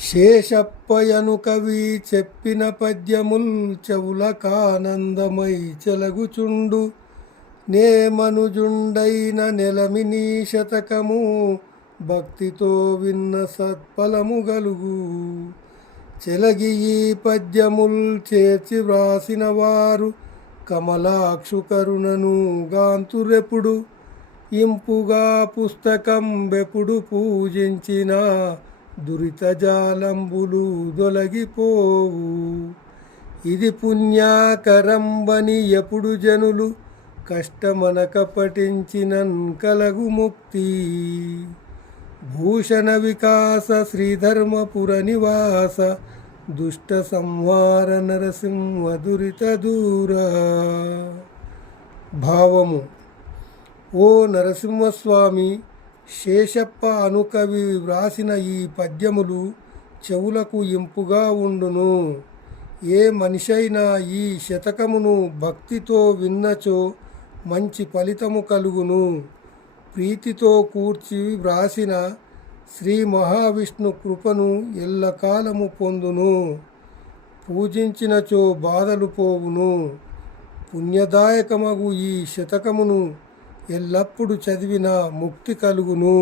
శేషప్పయను కవి చెప్పిన పద్యముల్ చవులకానందమై చెలగుచుండు. నే మనుజుండైన నెలమినీ శతకము భక్తితో విన్న సత్ఫలము గలుగు. చెలగి ఈ పద్యముల్ చేర్చి వ్రాసిన వారు కమలాక్షు కరుణను గాంతురెప్పుడు. ఇంపుగా పుస్తకం బెప్పుడు పూజించినా దురితజాలంబులు దొలగిపోవు. ఇది పుణ్యాకరంబని ఎప్పుడు జనులు కష్టమనక పఠించినన్ కలగు ముక్తి. భూషణ వికాస శ్రీధర్మపుర నివాస దుష్ట సంహార నరసింహ దురిత దూర. భావము ఓ నరసింహస్వామి శేషప్ప అనుకవి వ్రాసిన ఈ పద్యములు చెవులకు ఇంపుగా ఉండును. ఏ మనిషైనా ఈ శతకమును భక్తితో విన్నచో మంచి ఫలితము కలుగును. ప్రీతితో కూర్చి వ్రాసిన శ్రీ మహావిష్ణు కృపను ఎల్లకాలము పొందును. పూజించినచో బాధలు పోవును. పుణ్యదాయకమగు ఈ శతకమును ఎల్లప్పుడు చదివిన ముక్తి కలుగును.